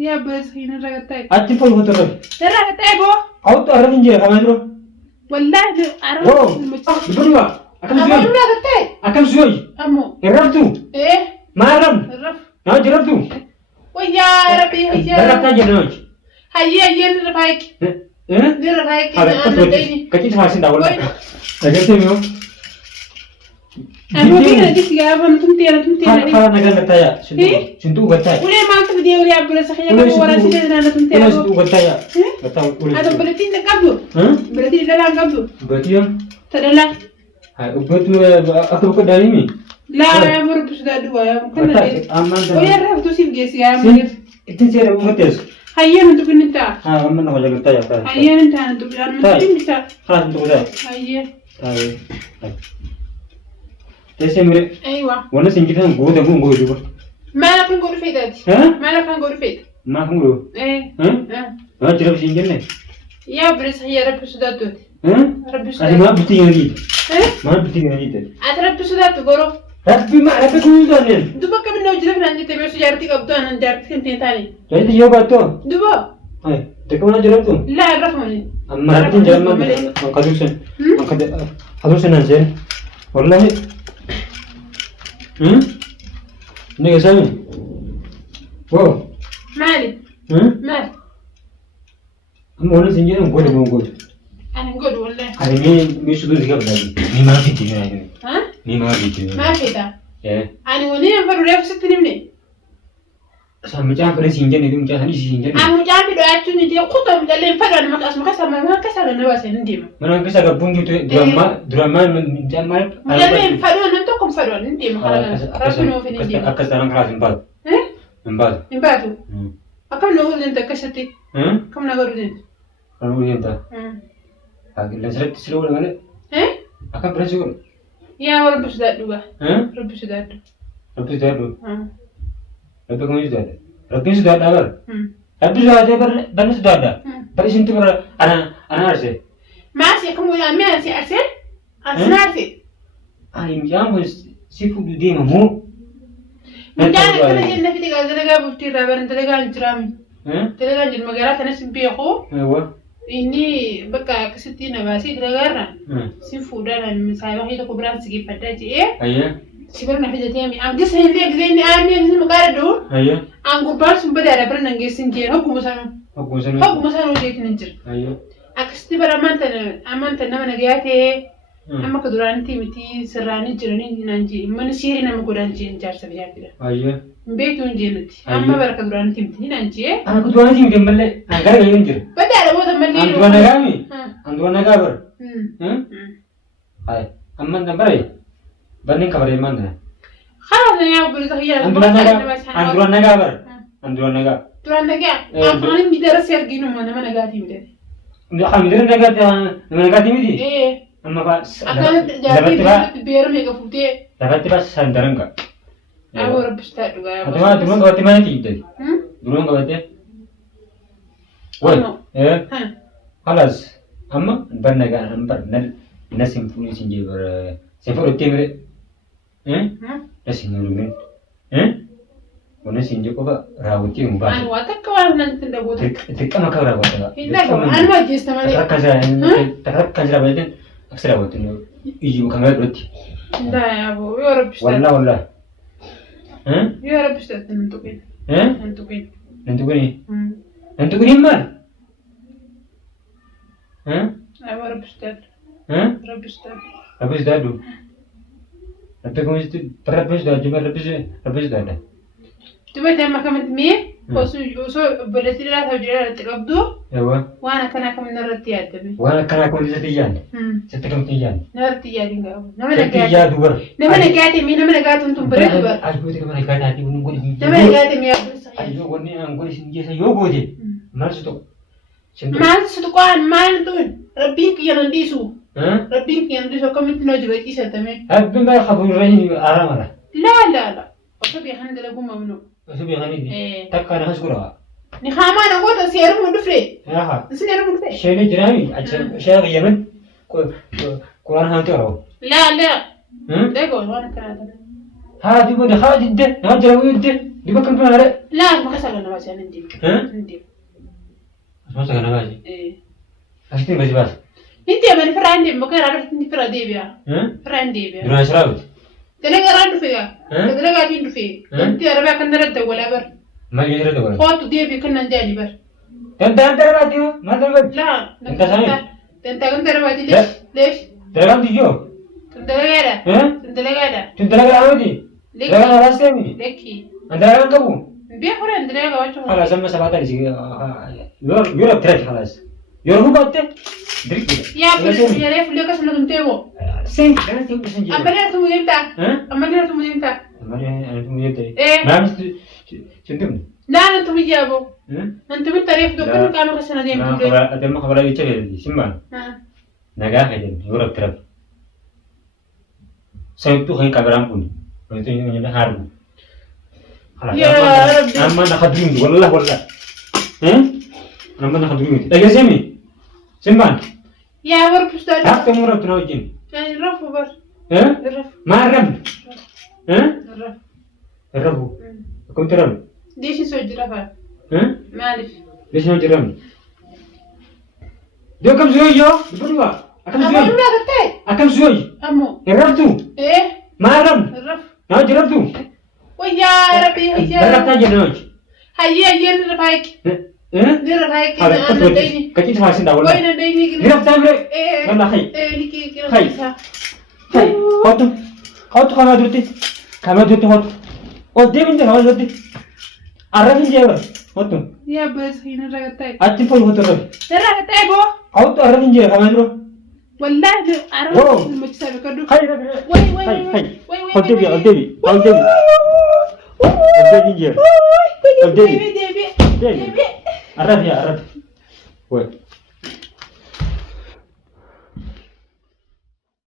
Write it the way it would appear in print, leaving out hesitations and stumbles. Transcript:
Ya bes hina ragatai. Atti poi hoto ro. Ragatai bo. Auto arabin je kamadro. Wallahi arabin. Ibnuwa. Akan suyoy. Amo. Erabtu. Maram. Raf. Na jirabtu. Waya rabbi ya. Darata je no. Hayya yen rafaik. Dir rafaik. Kati thasin dawal. Agarte meo. Amo kira disiga ban tumtiara. Kala naga gataya. Suntu gataya. Ule mantu dia ule abula sakhya ko wara sidena na tumtiara. Ule suntu gataya. Gatau ule. Ada berarti tak kabdu. Berarti dalam kabdu. Berarti yang tadalah. Hai betul aku ke dari ni. La ya baru sudah dua ya. Kan ada. Aman. Oh ya raf tu sim gesi ya. Itu cara mengetes. Hayya untuk minta. Aman nama jaga gataya. Hayya minta untuk minta. Kelas untuk gataya. Hayya. Hai. Tese mere. Aywa. Wana singkitan goda gungo juga. Mana kan godu fedad. Mana kan godu fed. Ma gungo. Ma jirab singkin ne. Ya beres hayya raf sudah tu. Raf sudah. Ada ma buti ngani. Ma buti ngani tu. Ada raf sudah tu goro. Raf gungo ne. Duba kami no jirab nanti tebe su jarti kabdo nan jarti kenten tani. Jadi yo bato. Duba. Hai. Tekona jirab tu. La raf mani. Amma ratin jalan ma kadusen. Kadusen anjen. Wallahi. Ini kesana. Wow. Mali. Mali. Kamu orang sini orang goda goda. Ana goda wallahi. Hari ni sudah tiga bulan. Ni mana fiti ni? Ni mana fiti? Ma fita. Ani wani yang baru dia kesini ni. Sama macam apa sini ni tu macam hari sini ni. Amu jangan doa tu ni dia kutu macam lempar dan makas sama kasar dan awak sini dia. Mana kasar gabung gitu drama macam mana? Macam lempar dan tu kom faruan ni dia makanan. Rapi no fini dia. Akas orang kelas empat. Empat. Empat tu. Akam no ulen tak kasati. Kam nak ulen. Kamu ulen tak? Agak lancar selalu mana? Akam berasal. Ya orang bersudah dua. Orang sudah tu. Rabbi sudah tu. Rabbi kamu sudah ada. Rabbi sudah ada ber. Rabbi sudah ada ber sudah ada. Ber itu ber anak arse. Masih kamu yang masih arse? Arse. Ini yang sifu dia mahu. Jangan kena jadi nabi tiga telega bukti rabar telega anjuram. Telega anjur magara tanah simpi aku. Ini beka kesetina basi telega sifu dan misalnya itu kuberan segi pada je. Siapa nak kerja tiami? Angge saya lihat ni ami yang magara do. Anggur bar sumber ada pernah nangge sinjir. Aku musano je kinjir. Akasti beraman nama nagayate. Amma keduran timiti serani jerani nanti. Mana siri nama kudan jen jar sebiar tidak. Betul jenati. Amma ber keduran timiti nanti. Aku keduran timiti malle. Anggar gaya njir. Pada ada buat malle. Anduan nagami. Anduan nagaber. Hai. Amma nampai. Banding kabar mana? Kalau saya boleh tahu Anduan nagaber. Anduan naga. Turan naga. Aku ni midara sergi nama naga timiti. Midara naga timiti. Amma pak. Akan jadi biar mereka putih. Dapat tiba sandaran ka. Aku rebus tak juga. Dulu kau mana tidur? Dulu kau tidur? Wah, halas. Amma bernaga ambar nasim puli sinje ber. Sefur timre. Nasim nurumin. Mana sinje kau pak rawuti umbar. Anu atak kau nanti tidak buat. Tikam kau rawat. Tidak kau. Anu aja sama ni. Tak kajar badan. Aksara buat ni. Iji bukan nggak berarti. Tidak ya bu. Yo rebus. Wallah. Yo rebus tak nentukin. Nentukin ni mar. Aku rebus tak. Rebus dah tu. Tapi kamu itu rebus dah cuma rebus dah ada. Coba tanya makan mie. So boleh tidak tahu dia terkabdu. Ya wah. Wana kana kamu nerti ada bi. Wana kana kamu setian. Setian tian. Nerti ya tinggal. Setian dua. Nama negati mi nama negati untuk berat dua. Aku itu nama negati hati menunggu di. Nama negati mi aku saya. Ayo wani anggur singgih saya yo gode. Mal suatu. Mal suatu kan mal tu. Rabbi kian disu. ربي كان دي سو كم تنوج بقى ستمه أبين بقى خبر رأي أرامنا لا وتبي خند لكم ممنوع وتبي خليني تكنا هسكرها نخاما أنا قلت سير مدفري ياها سير مدفري شيء جرامي أجل شيء غيمن قرآن هانتره لا ده قول وانا كذا هذا يبغى خالد ده هذا هو ده يبغى كم بنا لا ما خسر أنا بس أنا ندي ندي ما سكنا باجي إيه أشتري بس أنت يا من فرعندي ما كان عارف أنت فرعندي بيا فرعندي بيا دون أشربت تلاقي رانو فيها تلاقي قاعدين فيه أنت يا ربع كنا رد ولا بر ما يجري ده ولا خاطر دي بي كنا نداني بر أنت راتي ما تقول لا أنت سامي أنت راتي ليش ترى تيجو تلاقي هذا تلاقي عودي تلاقي راسمي لكي أنت رأي كبو بيخور عندنا قاعد خلاص أما سبعة ليش يورب ترى خلاص يورب قاتة دريك يا بني يا ريف ليك أصلا تمتيو سين أنا تيجي بس نجيب أما ليه تمو يمتى أما ليه تمو يمتى أما أنا تيجي يبتدي إيه ما بس شنتم لا أنت مجابو أنت من تعرف دو كم كانوا كسرنا ديم ما تقول خبر أدم خبر أي شيء سيمان نجاح هذا يورب ترى سينتو هاي كبرام كوني itu yang harbu. Ya Rabbi. Amma nak hadrim wallah. Amma nak hadrim. Lagi sini. Simpan. Ya bar pusat. Tak kamu rat nawajin. Yani rafu bar. Raf. Ma rab. Raf. Rabu. Kamu terang. Deshi soj rafa. Malif. Deshi soj rafa. Dia kamu zuai yo, berdua. Akan zuai. Amu nak ketai. Akan zuai. Amu. Rab tu. Ma rab. Raf. Nah, jerap tu. ويا ربي يا جربت جنوج هيا نرفعك نرفعك أنا ديني كتير حاسين ده والله وين ديني جربت تعمل يلا خي ليكي كده خي هاتو كما دوتي هاتو ودي من ده هاتو عرفين جاوا هاتو يا بس هنا رغتاي أتفول هاتو رغتاي بو هاتو عرفين جاوا كمان درو والله عرفت المجسم كدو خي وي هاتو بيا Abdi. Arab ya, Arab. Woi.